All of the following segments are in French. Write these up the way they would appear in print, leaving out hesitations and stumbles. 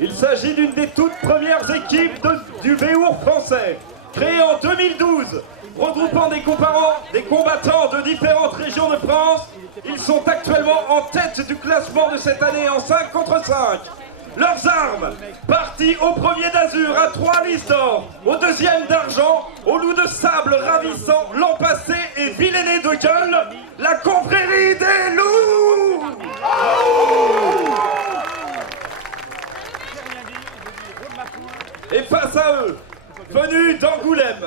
Il s'agit d'une des toutes premières équipes du Véour français, créée en 2012, regroupant des combattants de différentes régions de France. Ils sont actuellement en tête du classement de cette année en 5 contre 5. Leurs armes, parties au premier d'azur à 3 lisses d'or, au deuxième d'argent, au loup de sable ravissant l'an passé et vilainé de gueule, la confrérie des loups. Et face à eux, venus d'Angoulême,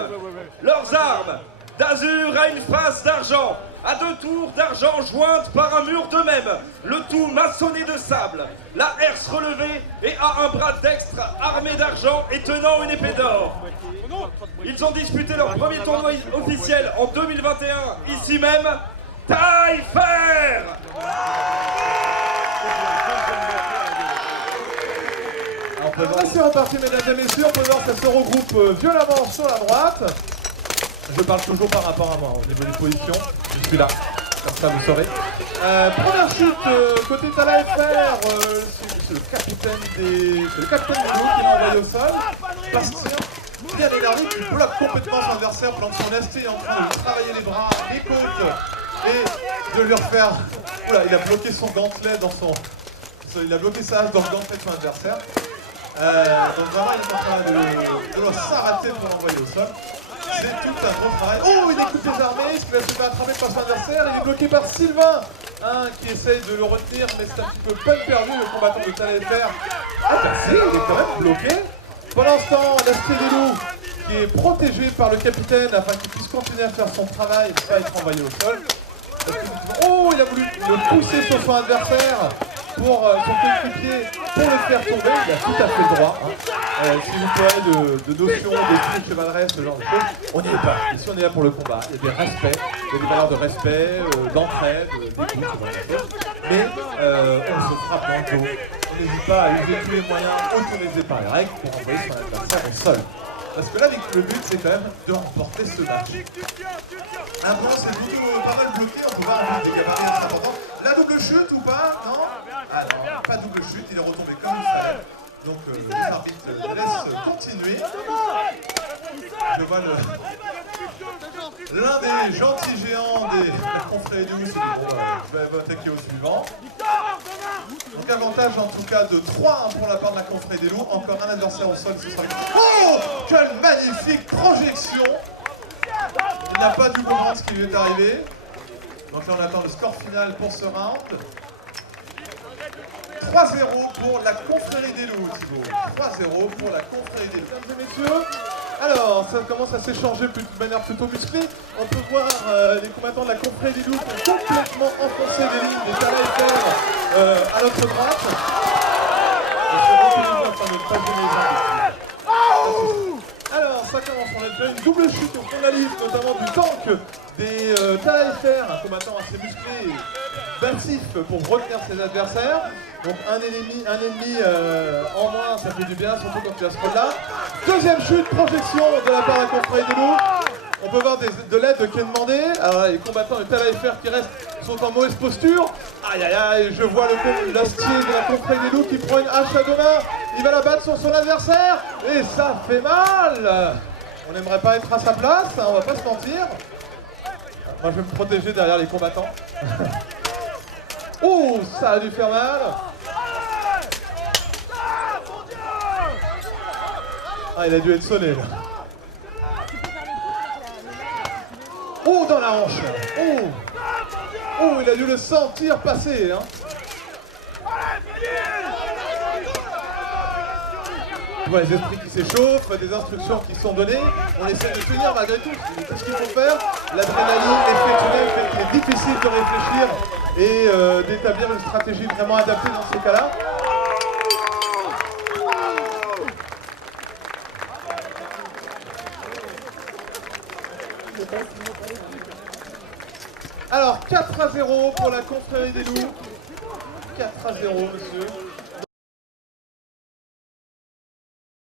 leurs armes, d'azur à une face d'argent, à 2 tours d'argent jointes par un mur de même, le tout maçonné de sable, la herse relevée et à un bras dextre armé d'argent et tenant une épée d'or. Ils ont disputé leur premier tournoi officiel en 2021, ici même, Taillefer. C'est reparti, mesdames et messieurs. On peut voir que ça se regroupe violemment sur la droite. Je parle toujours par rapport à moi au niveau des positions. Je suis là, comme ça vous saurez. Première chute côté Taillefer, c'est le capitaine des loups qui l'a envoyé au sol. Bastien, bien énervé, qui bloque complètement son adversaire, plante son ST en train de travailler les bras, les côtes et de lui refaire. Oula, il a bloqué son gantelet dans son. Il a bloqué sa hache dans le gantelet de son adversaire. Donc vraiment il est en train de s'arrêter pour l'envoyer au sol. C'est tout un gros travail. Oh, il écoute les armées, il se fait attraper par son adversaire, il est bloqué par Sylvain, qui essaye de le retenir, mais c'est un petit peu peine perdue, le combattant de Taillefer. Ah bah si, il est quand même bloqué. Pendant ce temps, l'Aspect des loups, qui est protégé par le capitaine afin qu'il puisse continuer à faire son travail et pas être envoyé au sol. Oh, il a voulu le pousser sur son adversaire pour son coéquipier, pour le faire tomber. Il a tout à fait le droit. Si vous parlez de notions, de chevaleresque, ce genre de choses, on n'y est pas. Ici, on est là pour le combat. Il y a des respects, il y a des valeurs de respect, d'entraide, d'écoute, ce genre de choses. Mais on se frappe dans le dos. On n'hésite pas à user tous les moyens autour des épingles pour envoyer son adversaire au sol. Parce que là, le but, c'est quand même de remporter ce match. Un blanc, c'est plutôt pas mal bloqué, on peut voir un des gabarits assez importants. La double chute ou pas? Non? Ah non, pas double chute, il est retombé comme il fallait. Donc les arbitres laissent continuer. Je vois l'un des gentils géants de la confrérie des loups, c'est bon, je vais attaquer au suivant. Donc avantage en tout cas de 3-1 pour la part de la confrérie des loups. Encore un adversaire au sol, ce sera... Oh, quelle magnifique projection! Il n'a pas du comprendre ce qui lui est arrivé. Donc là on attend le score final pour ce round. 3-0 pour la confrérie des loups, Thibaut. 3-0 pour la confrérie des loups. Mesdames et messieurs, alors ça commence à s'échanger de manière plutôt musclée. On peut voir les combattants de la confrérie des loups qui ont complètement enfoncé les lignes des Taillefer à notre droite. Alors ça commence, on a déjà une double chute au fond de la liste, notamment du tank des Taillefer, un combattant assez musclé et bassif pour retenir ses adversaires. Donc un ennemi en moins, ça fait du bien, surtout quand il a ce rôle-là. Deuxième chute, projection de la part de la confrérie des loups. On peut voir de l'aide qui est demandée. Alors les combattants de Taillefer qui restent sont en mauvaise posture. Aïe aïe aïe, je vois l'astier de la confrérie des loups qui prend une hache à 2 mains. Il va la battre sur son adversaire. Et ça fait mal. On n'aimerait pas être à sa place, hein, on va pas se mentir. Moi je vais me protéger derrière les combattants. Oh, ça a dû faire mal. Ah, il a dû être sonné là. Oh, dans la hanche. Oh, oh, il a dû le sentir passer. Hein. On voit les esprits qui s'échauffent, des instructions qui sont données. On essaie de tenir malgré tout. C'est ce qu'il faut faire. L'adrénaline, l'effet tunnel fait qu'il est difficile de réfléchir et d'établir une stratégie vraiment adaptée dans ces cas-là. Alors 4-0 pour la confrérie des loups. 4-0, monsieur.